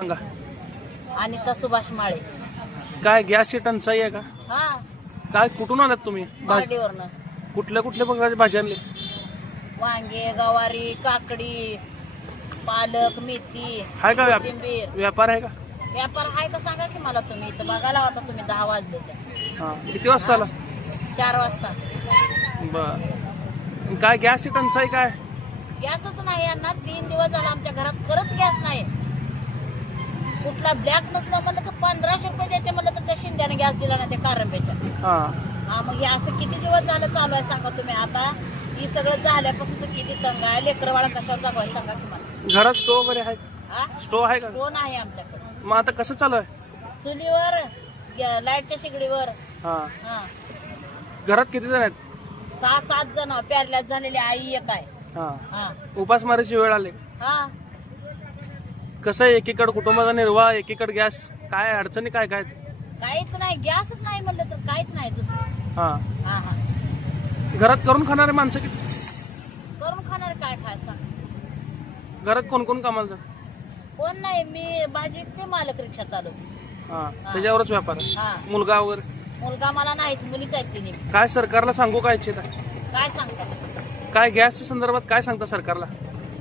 सांगा. अनिता सुभाष माळे. काय गॅसची टंचाई आहे का? हा, काय कुठून आलात तुम्ही? बारडीवरनं. कुठल्या कुठल्या प्रकारची भाजी आणली? वांगे, गवारी, काकडी, पालक, मेथी, आहे का कोथिंबीर. व्यापार आहे का? व्यापार आहे का सांगा की मला तुम्ही. इथं बघायला होता तुम्ही 10 वाजले त्या. हा, किती वाजता आला? 4 वाजता. बर, काय गॅसची टंचाई काय? गॅसच नाही यांना 3 दिवस झाला आमच्या घरात. खरंच गॅस नाही. कुठला ब्लॅक नसलं म्हणलं तर 1500 रुपये देते म्हणलं तर त्या शिंद्याने गॅस दिला ना त्या कारंब्याच्या. हा, मग हे असं किती दिवस झालं चालू आहे सांगा तुम्ही. आता ही सगळं झाल्यापासून तर किती तंग आहे. लेकरवाळा कशावर जगवायचं सांगा तुम्हाला. घरात स्टोव वगैरे आहे? हा, स्टोव आहे का? कोण आहे आमच्याकडे. मग आता कसं चालू आहे? चुलीवर, लाईटच्या शेगडीवर. हा, हा, घरात किती जण आहेत? 6-7 जण प्यारल्यात झालेली आई एक आहे. हा, हा, उपासमारीची वेळ आली. हा, कसं आहे, एकीकडे कुटुंबाचा निर्वाह, एकीकडे गॅस. काय अडचणी काय काय? काहीच नाही. गॅसच नाही म्हणलं तर काहीच नाही दुसरं. हा, हा, हा, घरात करून खाणारे माणसं किती? करून खाणार काय खाय सांग. घरात कोण कोण कामाला जात? कोण नाही. मी भाजी ते मालक रिक्षा चालवते. हा, त्याच्यावरच व्यापार आहे. हा, मुलगा वगैरे मुलगा मला नाहीच, मुलीच आहेत तिने. काय सरकारला सांगू काय इच्छिता? काय सांगतात? काय गॅसच्या संदर्भात काय सांगता सरकारला?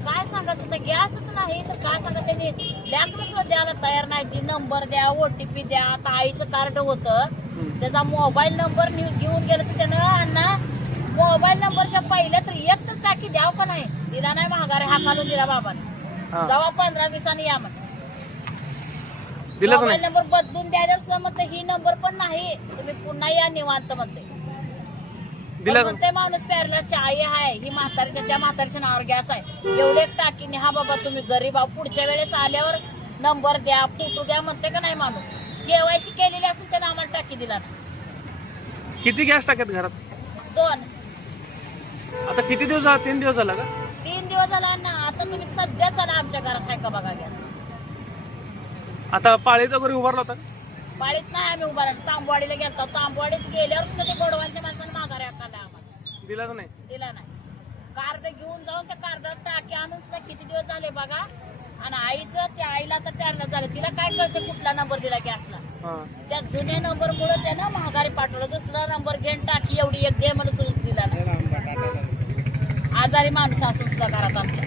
काय सांगायचं तर गॅसच नाही तर काय सांगा. त्यांनी लॅपटॉप सुद्धा द्यायला तयार नाही. ती नंबर द्या, OTP द्या. आता आईचं कार्ड होतं, त्याचा मोबाईल नंबर घेऊन गेलं तर त्यानं अण्णा मोबाईल नंबरच्या पहिल्या तर एक तर टाकी द्याव का नाही. दिला नाही. महागारे हाकालून दिला बाबाने. जेव्हा 15 दिवसांनी या म्हण. दिलंच मोबाईल नाही. नंबर बदलून द्यायला सुद्धा म्हणते ही नंबर पण नाही, तुम्ही पुन्हा या निवांत म्हणते. दिला म्हणते माणूस प्यारल्याची आई आहे ही म्हातारीच्या, त्या म्हातारीच्या नावावर गॅस आहे. एवढे टाकीने हा बाबा तुम्ही गरीब आहो, पुढच्या वेळेस आल्यावर नंबर द्या, फोटो द्या म्हणते का नाही माणूस. केवायसी केलेली असून त्यानं आम्हाला टाकी दिला नाही. किती गॅस टाक्यात घरात? 2. आता किती दिवस झाला? 3 दिवस झाला का? 3 दिवस झाला ना. आता तुम्ही सध्या चला आमच्या घरात आहे का बघा गॅस. आता पाळीत वगैरे उभारला होता? पाळीत नाही आम्ही उभा राहिलो. तांबवाडीला गेलतो. तांबवाडीत गेल्यावर सुद्धा ते गोडवांच्या माणसाने माघारी हाकाला आम्हाला. दिलाच नाही. दिला नाही. कार्ड घेऊन जाऊन त्या कार्डात टाकी आणून सुद्धा किती दिवस झाले बघा. आणि आईचं, त्या आईला आता प्यारलं झालं. तिला काय कळते कुठला नंबर दिला गॅसला. त्या जुन्या नंबर मुळे त्यानं महागारी पाठवलं. दुसरा नंबर घेऊन टाकी एवढी एक दे मला सुद्धा दिला नाही. आजारी माणूस असून सुद्धा घरात आमच्या.